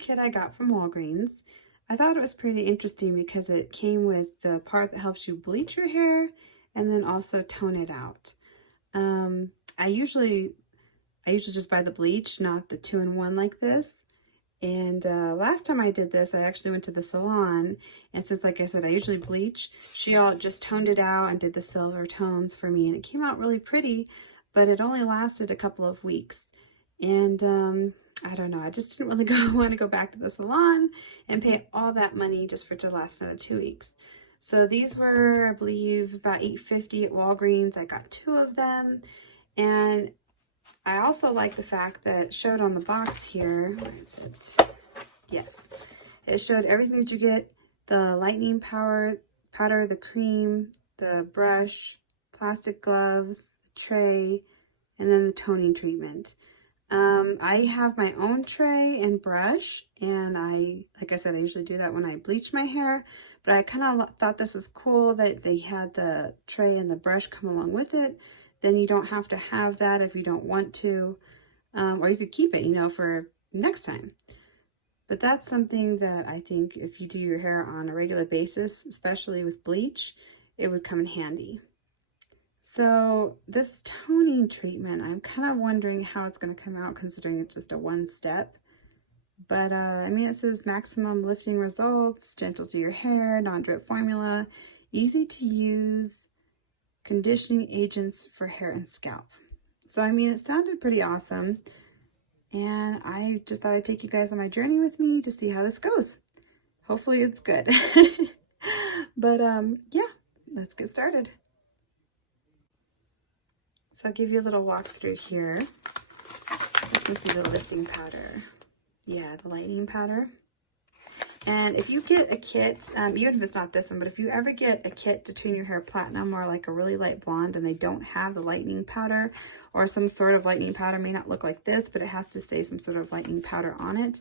kit I got from Walgreens. I thought it was pretty interesting because it came with the part that helps you bleach your hair and then also tone it out. Um, I usually just buy the bleach, not the 2-in-1 like this. And last time I did this, I actually went to the salon, and since, like I said, I usually bleach, she all just toned it out and did the silver tones for me, and it came out really pretty, but it only lasted a couple of weeks. And I don't know, I just didn't really want to go back to the salon and pay all that money just for it to last another 2 weeks. So these were, I believe, about $8.50 at Walgreens. I got 2 of them, and I also like the fact that it showed on the box here, where is it? Yes, it showed everything that you get: the lightning powder, the cream, the brush, plastic gloves, the tray, and then the toning treatment. I have my own tray and brush, and like I said, I usually do that when I bleach my hair, but I kind of thought this was cool that they had the tray and the brush come along with it. Then you don't have to have that if you don't want to, or you could keep it, you know, for next time. But that's something that I think if you do your hair on a regular basis, especially with bleach, it would come in handy. So this toning treatment, I'm kind of wondering how it's going to come out considering it's just a 1-step. But I mean, it says maximum lifting results, gentle to your hair, non-drip formula, easy to use, conditioning agents for hair and scalp. So I mean, it sounded pretty awesome, and I just thought I'd take you guys on my journey with me to see how this goes. Hopefully it's good. But yeah, let's get started. So I'll give you a little walkthrough here. This must be the lifting powder. Yeah, the lightning powder. And if you get a kit, even if it's not this one, but if you ever get a kit to tune your hair platinum or like a really light blonde and they don't have the lightning powder, or some sort of lightning powder, may not look like this, but it has to say some sort of lightning powder on it,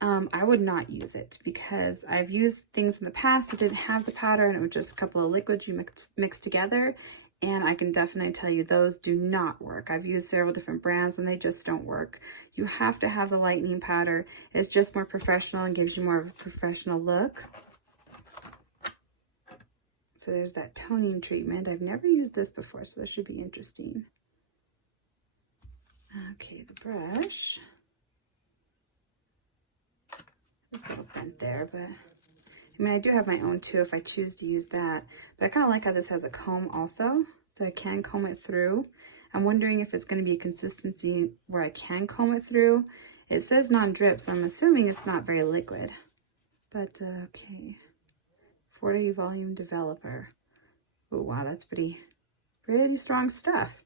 I would not use it, because I've used things in the past that didn't have the powder and it was just a couple of liquids you mix together, and I can definitely tell you those do not work. I've used several different brands and they just don't work. You have to have the lightning powder. It's just more professional and gives you more of a professional look. So there's that toning treatment. I've never used this before, so this should be interesting. Okay, the brush. It's a little bent there, but I mean, I do have my own too if I choose to use that, but I kind of like how this has a comb also, so I can comb it through. I'm wondering if it's going to be a consistency where I can comb it through. It says non-drip, so I'm assuming it's not very liquid. But okay, 40 volume developer. Oh wow, that's pretty strong stuff.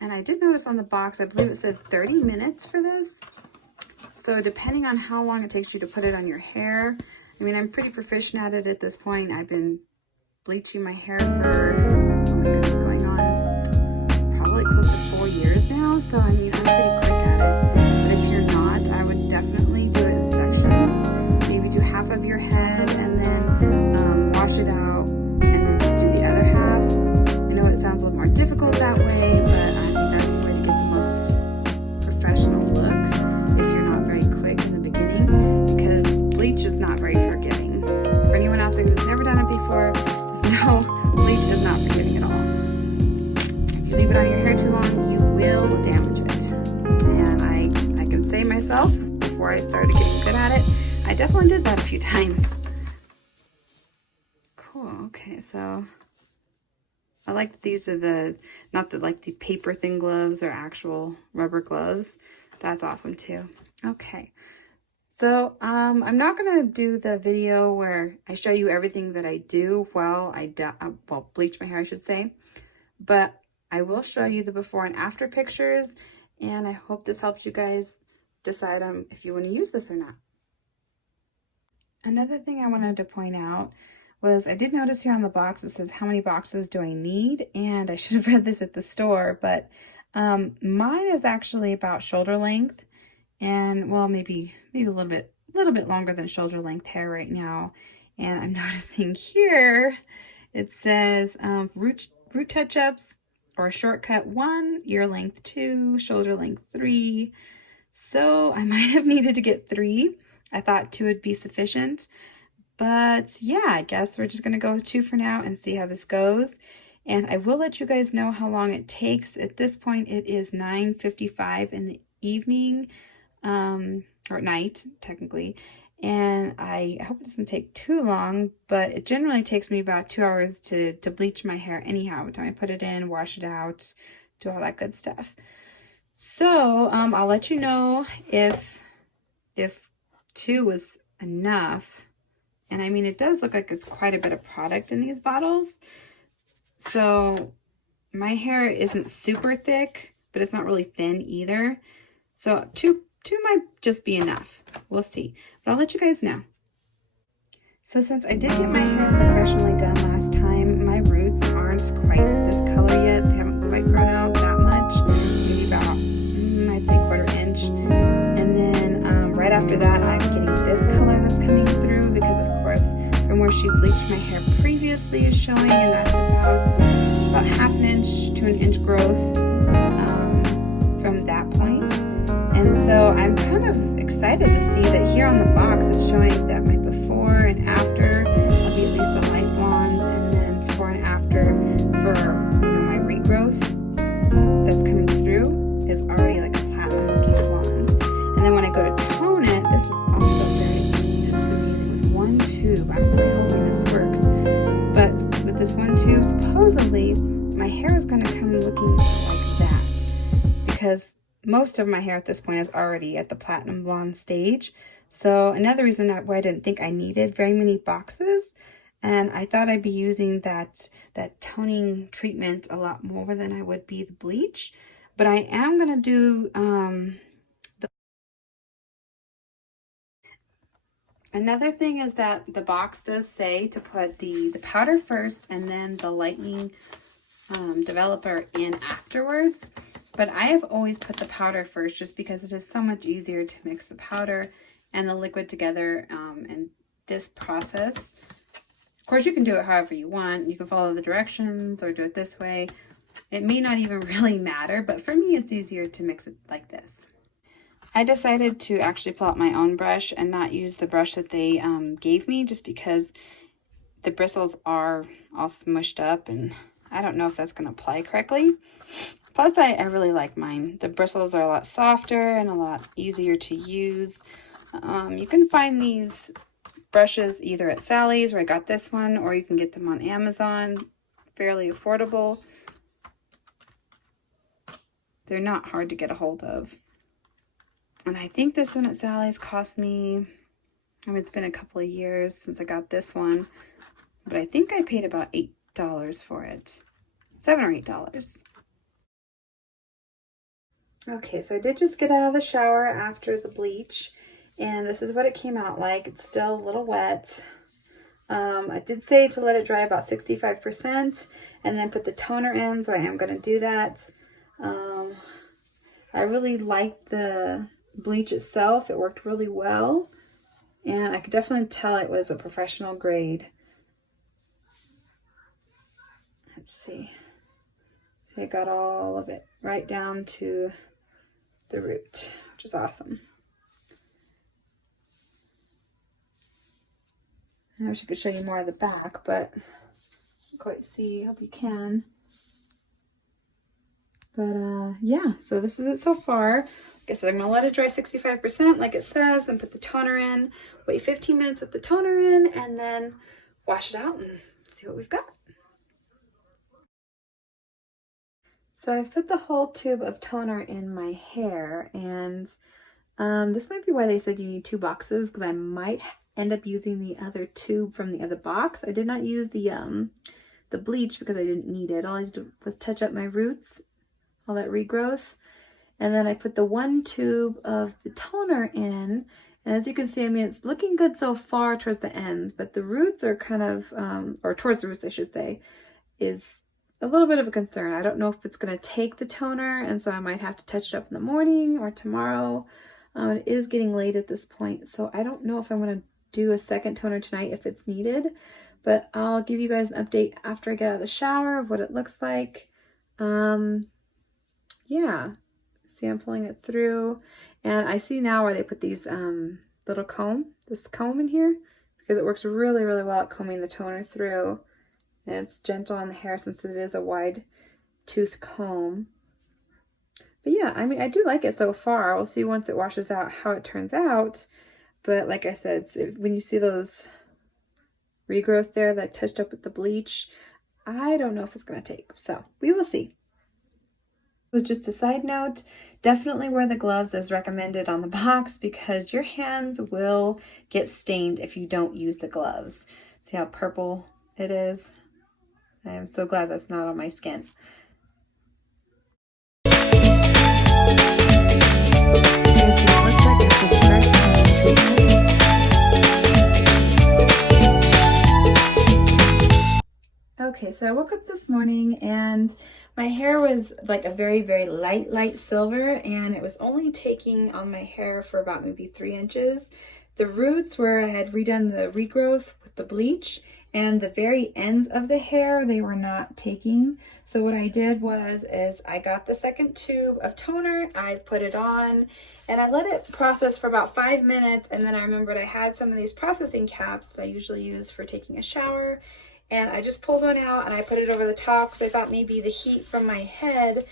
And I did notice on the box, I believe it said 30 minutes for this. So depending on how long it takes you to put it on your hair, I mean, I'm pretty proficient at it at this point. I've been bleaching my hair for, oh my goodness, going on probably close to 4 years now. So I mean, I'm pretty quick at it. But if you're not, I would definitely do it in sections. Maybe do half of your head and then wash it out, and then just do the other half. I know it sounds a little more difficult that way, but I think that's the way to get the most professional look. Bleach is not very forgiving. For anyone out there who's never done it before, just know bleach is not forgiving at all. If you leave it on your hair too long, you will damage it. And I can say myself, before I started getting good at it, I definitely did that a few times. Cool, okay, so I like that these are not like the paper thin gloves or actual rubber gloves. That's awesome too. Okay. So I'm not going to do the video where I show you everything that I do while I bleach my hair, I should say. But I will show you the before and after pictures, and I hope this helps you guys decide if you want to use this or not. Another thing I wanted to point out was I did notice here on the box it says how many boxes do I need, and I should have read this at the store, but mine is actually about shoulder length. And well, maybe a little bit longer than shoulder length hair right now. And I'm noticing here it says root touch-ups or shortcut 1, ear length 2, shoulder length 3. So I might have needed to get 3. I thought 2 would be sufficient. But yeah, I guess we're just going to go with 2 for now and see how this goes. And I will let you guys know how long it takes. At this point, it is 9:55 in the evening, or night, technically. And I hope it doesn't take too long, but it generally takes me about 2 hours to bleach my hair anyhow. By the time I put it in, wash it out, do all that good stuff. So I'll let you know if 2 was enough. And I mean, it does look like it's quite a bit of product in these bottles. So my hair isn't super thick, but it's not really thin either. So two might just be enough. We'll see. But I'll let you guys know. So since I did get my hair professionally done last time, my roots aren't quite this color yet. They haven't quite grown out that much. Maybe about, I'd say 1/4 inch. And then right after that, I'm getting this color that's coming through because, of course, from where she bleached my hair previously is showing, and that's about 1/2 inch to 1 inch growth from that point. And so I'm kind of excited to see that here on the box it's showing that my before and after will be at least a light blonde, and then before and after for my regrowth that's coming through is already like a platinum looking blonde. And then when I go to tone it, this is amazing with 1 tube. I'm really hoping this works. But with this 1 tube, supposedly my hair is going to come looking like that, because most of my hair at this point is already at the platinum blonde stage. So another reason why I didn't think I needed very many boxes, and I thought I'd be using that toning treatment a lot more than I would be the bleach. But I am going to do another thing is that the box does say to put the powder first and then the lightening developer in afterwards. But I have always put the powder first just because it is so much easier to mix the powder and the liquid together in this process. Of course, you can do it however you want. You can follow the directions or do it this way. It may not even really matter, but for me, it's easier to mix it like this. I decided to actually pull out my own brush and not use the brush that they gave me, just because the bristles are all smushed up and I don't know if that's going to apply correctly. Plus, I really like mine. The bristles are a lot softer and a lot easier to use. You can find these brushes either at Sally's, where I got this one, or you can get them on Amazon. Fairly affordable. They're not hard to get a hold of. And I think this one at Sally's cost me, I mean, it's been a couple of years since I got this one, but I think I paid about $8 for it. $7 or $8. Okay, so I did just get out of the shower after the bleach, and this is what it came out like. It's still a little wet. I did say to let it dry about 65% and then put the toner in, so I am going to do that. I really liked the bleach itself. It worked really well, and I could definitely tell it was a professional grade. Let's see. It got all of it right down to the root, which is awesome. I wish I could show you more of the back, but I can't quite see. Hope you can. But yeah, so this is it so far. Like I said, I'm gonna let it dry 65% like it says, then put the toner in, wait 15 minutes with the toner in, and then wash it out and see what we've got. So I've put the whole tube of toner in my hair, and this might be why they said you need 2 boxes, because I might end up using the other tube from the other box. I did not use the bleach because I didn't need it. All I did was touch up my roots, all that regrowth. And then I put the 1 tube of the toner in. And as you can see, I mean, it's looking good so far towards the ends, but the roots are kind of, or towards the roots, I should say, is a little bit of a concern. I don't know if it's going to take the toner, and so I might have to touch it up in the morning or tomorrow. It is getting late at this point, so I don't know if I'm going to do a second toner tonight if it's needed, but I'll give you guys an update after I get out of the shower of what it looks like. Yeah, See, I'm pulling it through. And I see now where they put these little this comb in here, because it works really, really well at combing the toner through. And it's gentle on the hair since it is a wide tooth comb. But yeah, I mean, I do like it so far. We'll see once it washes out how it turns out. But like I said, when you see those regrowth there that I touched up with the bleach, I don't know if it's going to take. So we will see. Was just a side note, definitely wear the gloves as recommended on the box because your hands will get stained if you don't use the gloves. See how purple it is? I am so glad that's not on my skin. Here's what it looks like after the first treatment. Okay, so I woke up this morning and my hair was like a very, very light silver, and it was only taking on my hair for about maybe 3 inches. The roots where I had redone the regrowth with the bleach, and the very ends of the hair, they were not taking. So what I did is I got the second tube of toner, I put it on, and I let it process for about 5 minutes, and then I remembered I had some of these processing caps that I usually use for taking a shower. And I just pulled one out and I put it over the top because I thought maybe the heat from my head,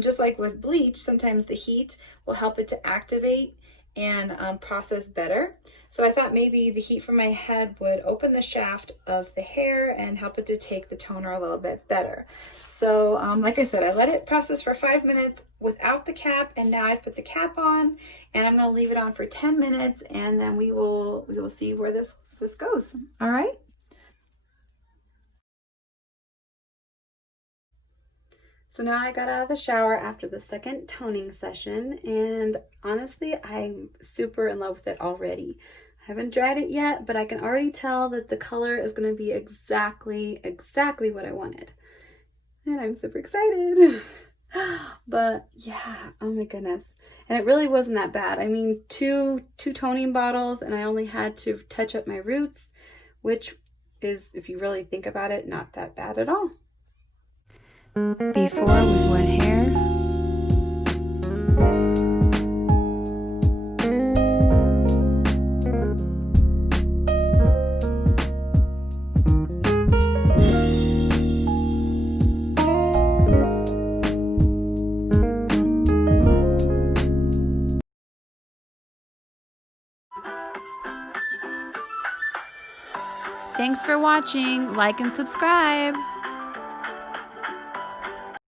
just like with bleach, sometimes the heat will help it to activate and process better. So I thought maybe the heat from my head would open the shaft of the hair and help it to take the toner a little bit better. So like I said, I let it process for 5 minutes without the cap, and now I've put the cap on, and I'm going to leave it on for 10 minutes, and then we will see where this goes. All right. So now I got out of the shower after the second toning session, and honestly, I'm super in love with it already. I haven't dried it yet, but I can already tell that the color is going to be exactly what I wanted. And I'm super excited. But yeah, oh my goodness. And it really wasn't that bad. I mean, two toning bottles, and I only had to touch up my roots, which is, if you really think about it, not that bad at all. Before with wet hair. Thanks for watching. Like and subscribe.